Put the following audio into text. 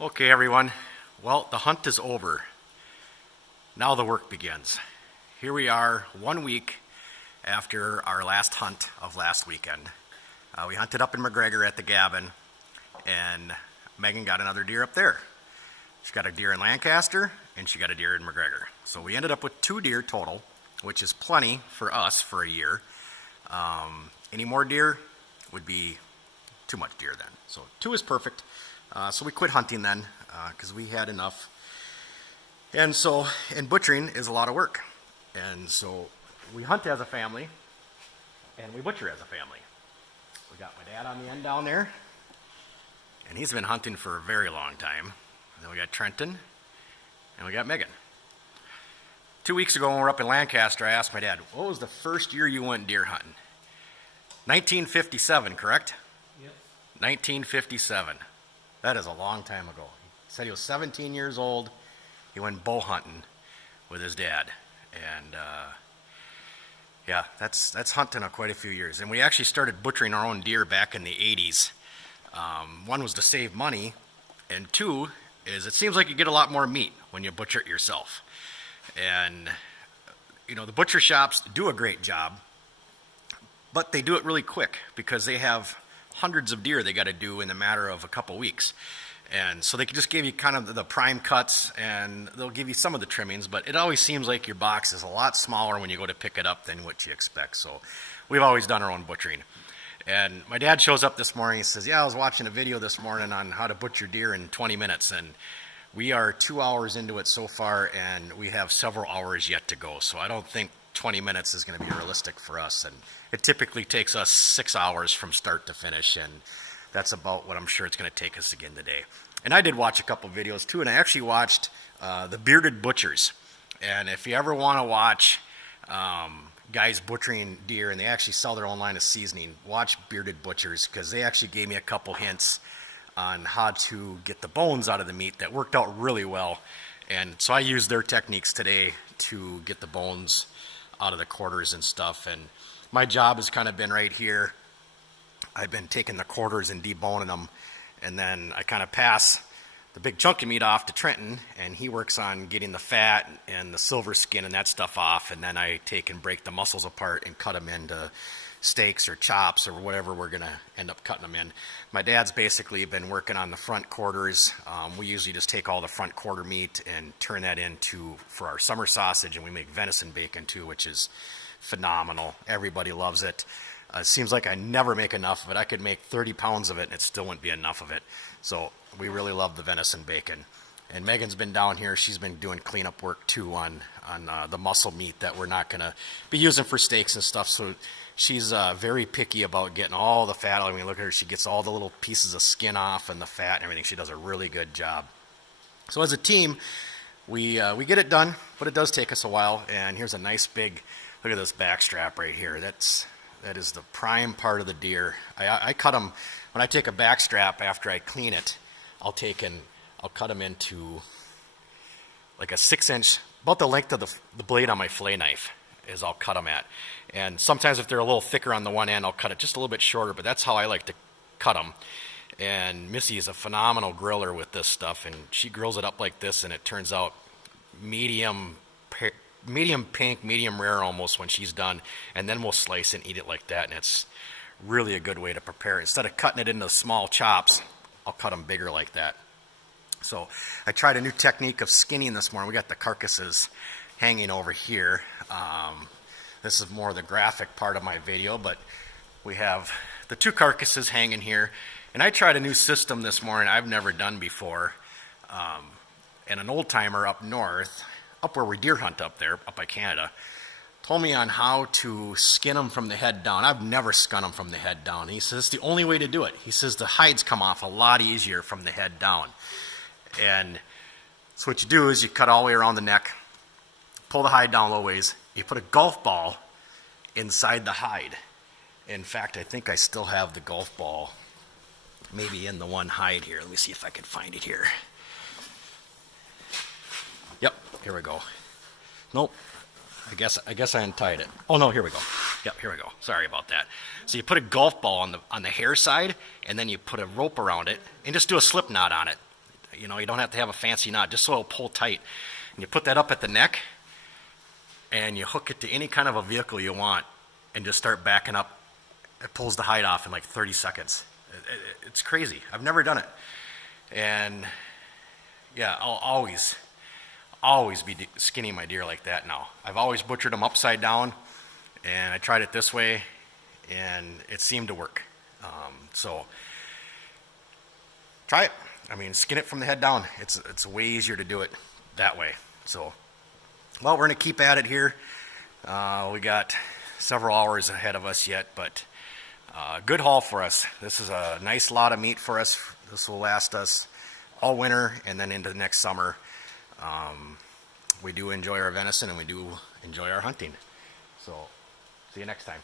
Okay, everyone. Well, the hunt is over. Now the work begins. Here we are 1 week after our last hunt of last weekend. We hunted up in McGregor at the Gavin, and Megan got another deer up there. She got a deer in Lancaster, and she got a deer in McGregor. So we ended up with 2 deer total, which is plenty for us for a year. Any more deer would be too much deer then. So 2 is perfect. So we quit hunting then because we had enough. And butchering is a lot of work. And so we hunt as a family and we butcher as a family. We got my dad on the end down there, and he's been hunting for a very long time. And then we got Trenton and we got Megan. 2 weeks ago when we were up in Lancaster, I asked my dad, what was the first year you went deer hunting? 1957, correct? Yep. 1957. That is a long time ago. He said he was 17 years old. He went bow hunting with his dad. And yeah, that's hunting quite a few years. And we actually started butchering our own deer back in the 80s. One was to save money, and 2 is it seems like you get a lot more meat when you butcher it yourself. And, you know, the butcher shops do a great job, but they do it really quick because they have hundreds of deer they got to do in the matter of a couple weeks. And so they can just give you kind of the prime cuts, and they'll give you some of the trimmings, but it always seems like your box is a lot smaller when you go to pick it up than what you expect. So we've always done our own butchering. And my dad shows up this morning. He says, yeah, I was watching a video this morning on how to butcher deer in 20 minutes. And we are 2 hours into it so far, and we have several hours yet to go. So I don't think 20 minutes is going to be realistic for us. And it typically takes us 6 hours from start to finish, and that's about what I'm sure it's going to take us again today. And I did watch a couple videos too, and I actually watched the Bearded Butchers. And if you ever want to watch guys butchering deer, and they actually sell their own line of seasoning, watch Bearded Butchers, because they actually gave me a couple hints on how to get the bones out of the meat that worked out really well. And so I used their techniques today to get the bones out of the quarters and stuff. And my job has kind of been right here. I've been taking the quarters and deboning them, and then I kind of pass the big chunk of meat off to Trenton, and he works on getting the fat and the silver skin and that stuff off, and then I take and break the muscles apart and cut them into steaks or chops or whatever we're going to end up cutting them in. My dad's basically been working on the front quarters. We usually just take all the front quarter meat and turn that into for our summer sausage, and we make venison bacon too, which is phenomenal. Everybody loves it. It seems like I never make enough of it. I could make 30 pounds of it and it still wouldn't be enough of it. So we really love the venison bacon. And Megan's been down here. She's been doing cleanup work too on the muscle meat that we're not going to be using for steaks and stuff. So she's very picky about getting all the fat out. I mean, look at her. She gets all the little pieces of skin off and the fat and everything. She does a really good job. So as a team, we get it done, but it does take us a while. And here's a nice big, look at this back strap right here. That is the prime part of the deer. I cut them, when I take a back strap after I clean it, I'll cut them into like a 6-inch, about the length of the blade on my fillet knife is I'll cut them at. And sometimes if they're a little thicker on the one end, I'll cut it just a little bit shorter, but that's how I like to cut them. And Missy is a phenomenal griller with this stuff, and she grills it up like this, and it turns out medium pink, medium rare almost when she's done, and then we'll slice and eat it like that, and it's really a good way to prepare it. Instead of cutting it into small chops, I'll cut them bigger like that. So I tried a new technique of skinning this morning. We got the carcasses hanging over here. This is more the graphic part of my video, but we have the 2 carcasses hanging here, and I tried a new system this morning I've never done before. And an old timer up north, up where we deer hunt up there, up by Canada, told me on how to skin them from the head down. I've never skun them from the head down. He says it's the only way to do it. He says the hides come off a lot easier from the head down. And so what you do is you cut all the way around the neck, pull the hide down a little ways, you put a golf ball inside the hide. In fact, I think I still have the golf ball maybe in the one hide here. Let me see if I can find it here. Yep, here we go. Nope. I guess I untied it. Oh no, here we go. Yep, here we go. Sorry about that. So you put a golf ball on the hair side, and then you put a rope around it, and just do a slip knot on it. You know, you don't have to have a fancy knot, just so it'll pull tight. And you put that up at the neck, and you hook it to any kind of a vehicle you want, and just start backing up. It pulls the hide off in like 30 seconds. It's crazy. I've never done it. And yeah, I'll always be skinning my deer like that now. I've always butchered them upside down, and I tried it this way, and it seemed to work. So try it. I mean, skin it from the head down. It's way easier to do it that way. So, well, we're going to keep at it here. We got several hours ahead of us yet, but good haul for us. This is a nice lot of meat for us. This will last us all winter and then into next summer. We do enjoy our venison, and we do enjoy our hunting. So, see you next time.